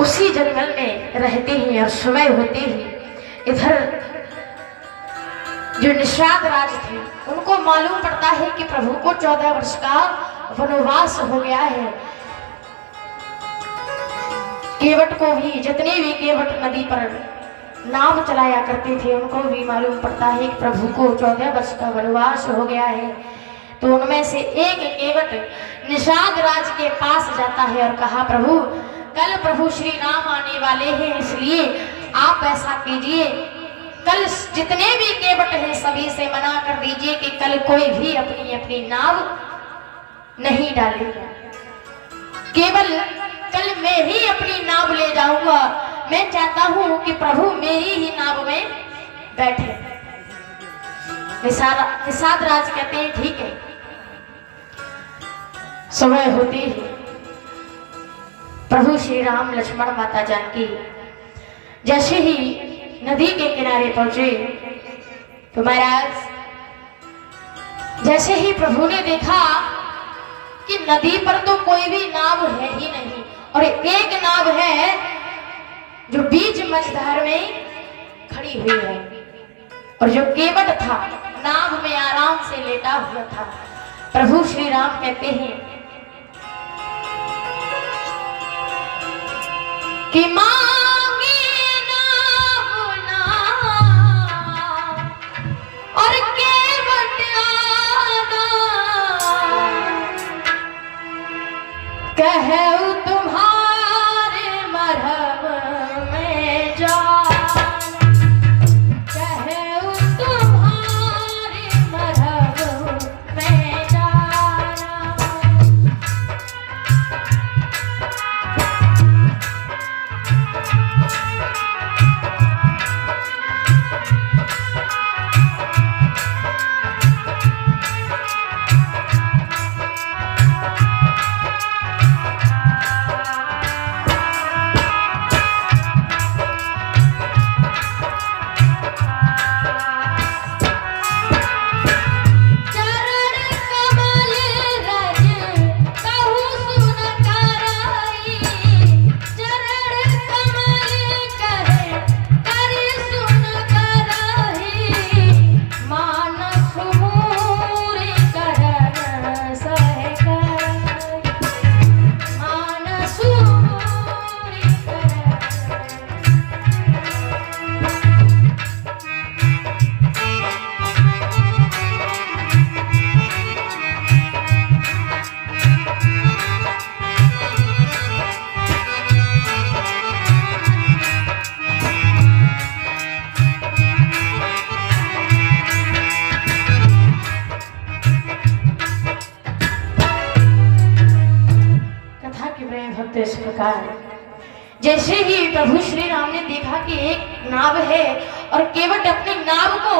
उसी जंगल में रहते ही और सुबह होते ही इधर जो निषाद राज थे उनको मालूम पड़ता है कि प्रभु को 14 वर्ष का वनवास हो गया है। केवट को भी, जितने भी केवट नदी पर नाव चलाया करते थे उनको भी मालूम पड़ता है कि प्रभु को 14 वर्ष का वनवास हो गया है। तो उनमें से एक केवट निषाद राज के पास जाता है और कहा, प्रभु कल प्रभु श्री राम आने वाले हैं, इसलिए आप ऐसा कीजिए, कल जितने भी केवट हैं सभी से मना कर दीजिए कि कल कोई भी अपनी अपनी नाव नहीं डालेगा, केवल कल मैं ही अपनी नाव ले जाऊंगा। मैं चाहता हूं कि प्रभु मेरी ही नाव में बैठे। निषाद राज कहते हैं ठीक है। सुबह होते ही प्रभु श्री राम लक्ष्मण माता जानकी जैसे ही नदी के किनारे पहुंचे तो महाराज जैसे ही प्रभु ने देखा कि नदी पर तो कोई भी नाव है ही नहीं और एक नाव है जो बीच मझधार में खड़ी हुई है और जो केवट था नाव में आराम से लेटा हुआ था। प्रभु श्री राम कहते हैं कि मांगी नाव और केवट आना, कहूं तुम्हारे मरहम में जाना, कहूं तुम्हारे मरहम में जाना। इस प्रकार जैसे ही प्रभु श्री राम ने देखा कि एक नाव है और केवट अपनी नाव को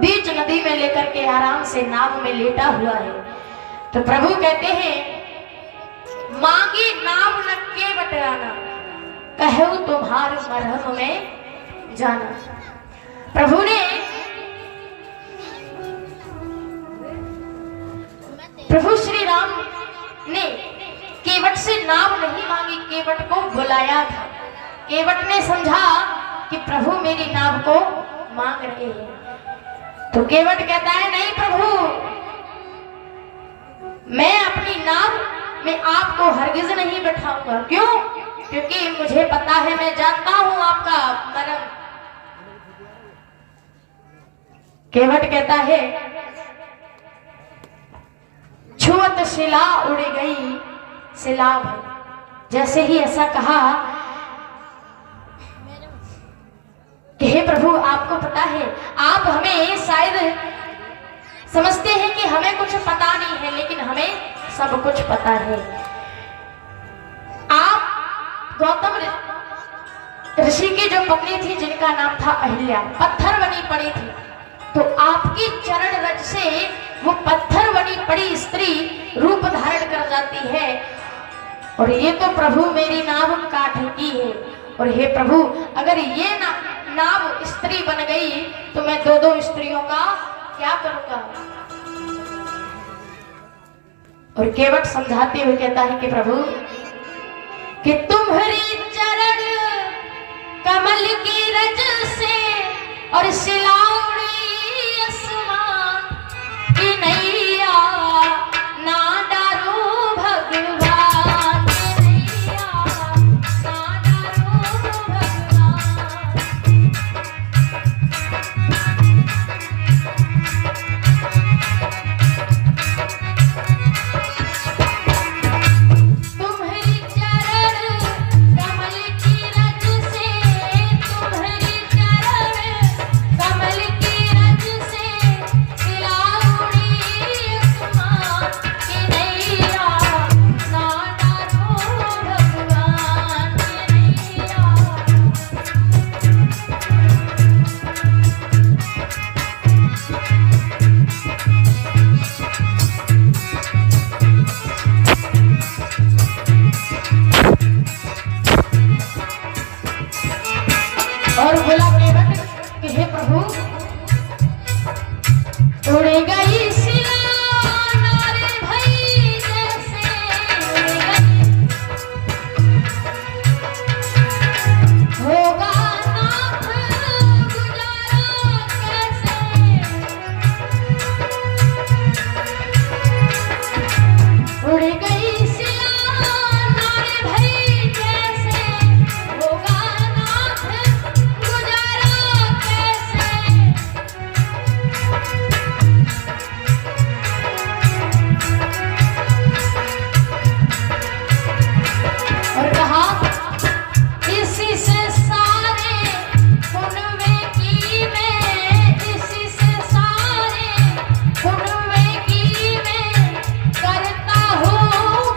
बीच नदी में लेकर के आराम से नाव में लेटा हुआ है, तो प्रभु कहते हैं मांगी नाव न केवट आना, कहूं तुम्हारे मरहम में जाना। प्रभु श्री राम ने केवट से नाव नहीं मांगी, केवट को बुलाया था। केवट ने समझा कि प्रभु मेरी नाव को मांग रहे हैं, तो केवट कहता है नहीं प्रभु, मैं अपनी नाव में आपको हरगिज नहीं बैठाऊंगा। क्यों? क्योंकि मुझे पता है, मैं जानता हूं आपका मरम। केवट कहता है छुअत शिला उड़ गई सिलाब। जैसे ही ऐसा कहा कि हे प्रभु आपको पता है, आप हमें शायद समझते हैं कि हमें कुछ पता नहीं है, लेकिन हमें सब कुछ पता है। आप गौतम ऋषि की जो पत्नी थी जिनका नाम था अहिल्या, पत्थर बनी पड़ी थी, तो आपकी चरण रज से वो पत्थर बनी पड़ी स्त्री रूप धारण कर जाती है। और ये तो प्रभु मेरी नाव काठ की है, और हे प्रभु अगर ये नाव स्त्री बन गई तो मैं दो दो स्त्रियों का क्या करूंगा। और केवट समझाते हुए कहता है कि प्रभु कि तुम और बोला केवट कि हे प्रभु, उड़ गई सिला नारे भई जैसे, होगा नाथ गुजारा कैसे, उड़ गई सिला नारे भई जैसे, होगा नाथ गुजारा कैसे। और कहा इसी से सारे पुनवे की मैं, इसी से सारे पुनवे की मैं करता हूँ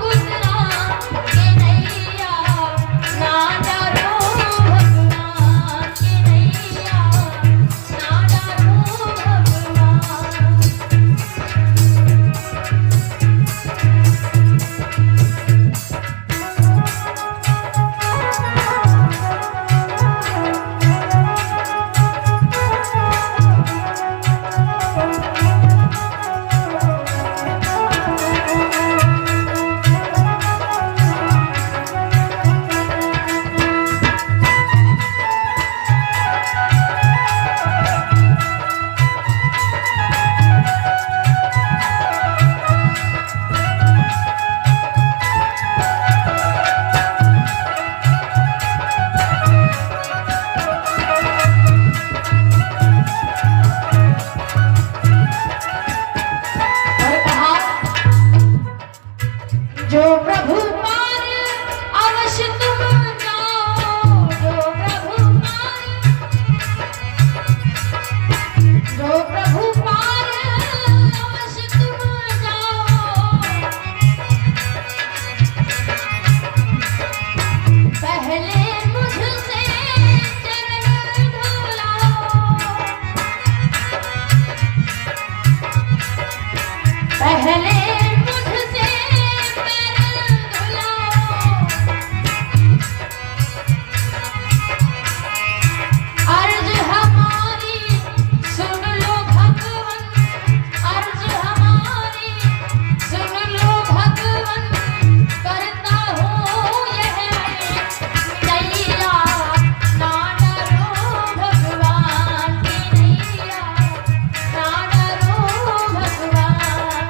गुजरान के नैया, ना डरो भगवान के नैया, ना डरो भगवान। और कहा जो प्रभु पार अवश्य तुम जाओ, जो प्रभु पार, जो प्रभु पार अवश्य तुम जाओ, पहले मुझसे चरण धुलाओ, पहले मुझसे पैर धुलाओ, अर्ज हमारी सुन लो भगवन, अर्ज हमारी सुन लो भगवन, करता हूँ यह मैं नैया, ना डरो भगवान की नैया, ना डरो भगवान।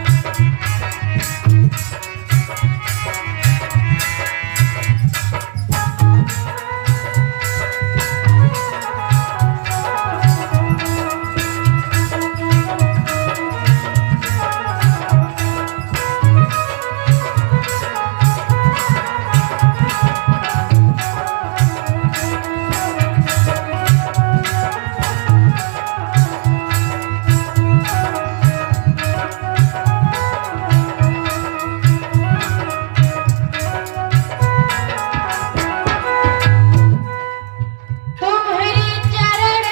तुम्हारी चरण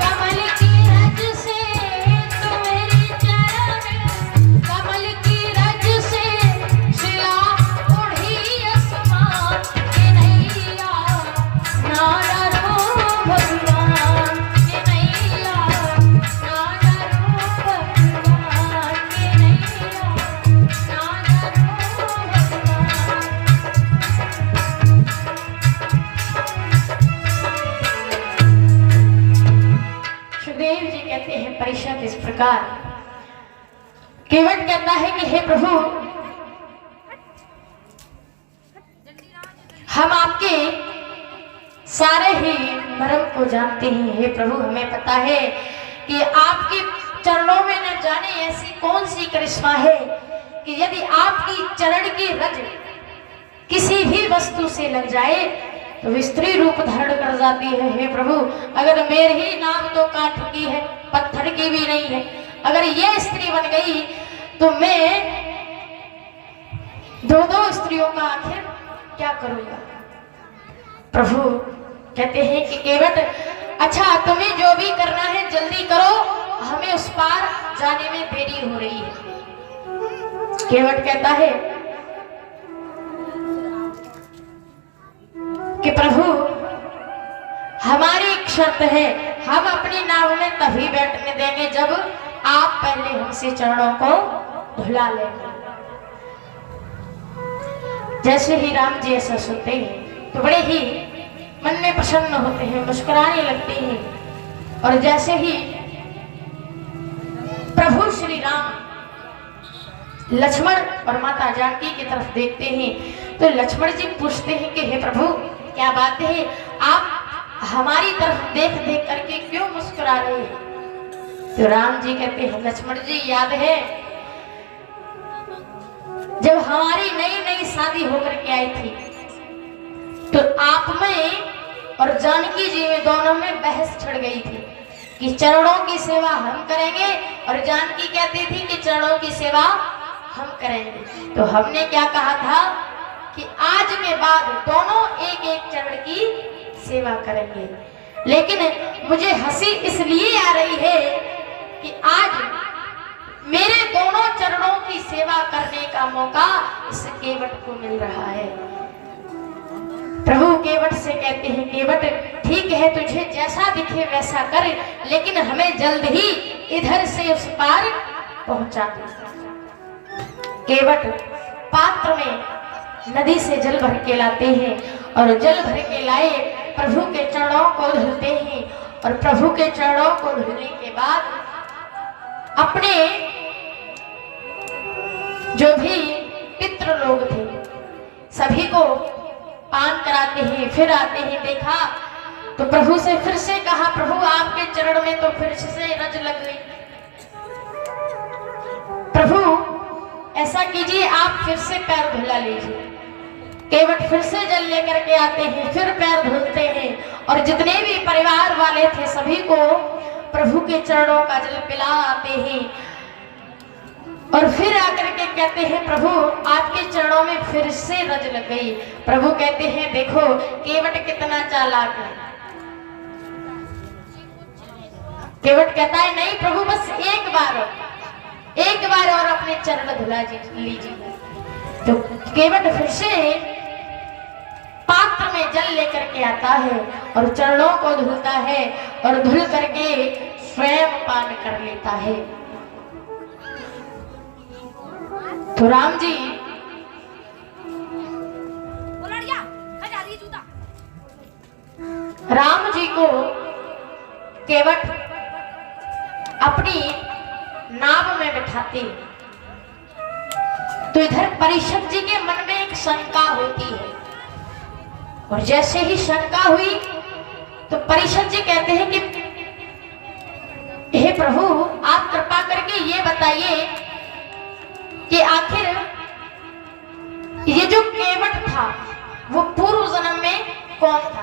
कमल की रज से, तुम्हारी चरण कमल की रज से, शिला ओढ़ी आसमान के नैया, ना डरो भगवान के नैया, ना डरो भगवान के नैया, ना डरो भगवान। सुखदेव जी कहते हैं परीक्षित इस प्रकार, केवट कहता है कि हे प्रभु, हम आपके सारे ही मर्म को जानते हैं। हे प्रभु, हमें पता है कि आपके चरणों में न जाने ऐसी कौन सी करिश्मा है कि यदि आपकी चरण की रज किसी भी वस्तु से लग जाए तो स्त्री रूप धारण कर जाती है। हे प्रभु, अगर मेरी ही नाम तो काठ की है, पत्थर की भी नहीं है, अगर ये स्त्री बन गई तो मैं दो स्त्रियों का आखिर क्या करूंगा। प्रभु कहते हैं कि केवट, अच्छा तुम्हें जो भी करना है जल्दी करो, हमें उस पार जाने में देरी हो रही है। केवट कहता है कि प्रभु हमारी एक शर्त है, हम अपनी नाव में तभी बैठने देंगे जब आप पहले हमसे चरणों को धुला लेंगे। जैसे ही राम जी ऐसा सुनते हैं तो बड़े ही मन में प्रसन्न होते हैं, मुस्कुराने लगते हैं। और जैसे ही प्रभु श्री राम लक्ष्मण और माता जानकी की तरफ देखते हैं तो लक्ष्मण जी पूछते हैं कि हे प्रभु क्या बात है, आप हमारी तरफ देख देख करके क्यों मुस्कुरा रहे हैं? तो राम जी कहते हैं लक्ष्मण जी याद है जब हमारी नई नई शादी होकर के आई थी तो आप में और जानकी जी में दोनों में बहस छिड़ गई थी कि चरणों की सेवा हम करेंगे और जानकी कहती थी कि चरणों की सेवा हम करेंगे। तो हमने क्या कहा था कि आज के बाद दोनों एक एक चरण की सेवा करेंगे। लेकिन मुझे हंसी इसलिए आ रही है कि आज मेरे दोनों चरणों की सेवा करने का मौका इस केवट को मिल रहा है। प्रभु केवट से कहते हैं केवट ठीक है, तुझे जैसा दिखे वैसा कर, लेकिन हमें जल्द ही इधर से उस पार पहुंचा दे। केवट पात्र में नदी से जल भर के लाते हैं और जल भर के लाए प्रभु के चरणों को धुलते हैं और प्रभु के चरणों को धुलने के बाद अपने जो भी पितृ लोग थे सभी को पान कराते हैं। फिर आते हैं, देखा तो प्रभु से फिर से कहा प्रभु आपके चरण में तो फिर से रज लग गई, प्रभु ऐसा कीजिए आप फिर से पैर धुला लीजिए। केवट फिर से जल लेकर के आते हैं, फिर पैर धुलते हैं और जितने भी परिवार वाले थे सभी को प्रभु के चरणों का जल पिला आते हैं और फिर आकर के कहते हैं प्रभु आपके चरणों में फिर से रज लग गई। प्रभु कहते हैं देखो केवट कितना चालाक है। केवट कहता है नहीं प्रभु बस एक बार और अपने चरण धुला लीजिए। तो केवट फिर से पात्र में जल लेकर के आता है और चरणों को धुलता है और धुल करके स्वयं पान कर लेता है। तो राम जी को केवट अपनी नाव में बिठाते, तो इधर परीक्षित जी के मन में एक शंका होती है और जैसे ही शंका हुई तो परीक्षित जी कहते हैं कि हे प्रभु आप कृपा करके ये बताइए कि आखिर ये जो केवट था वो पूर्व जन्म में कौन था?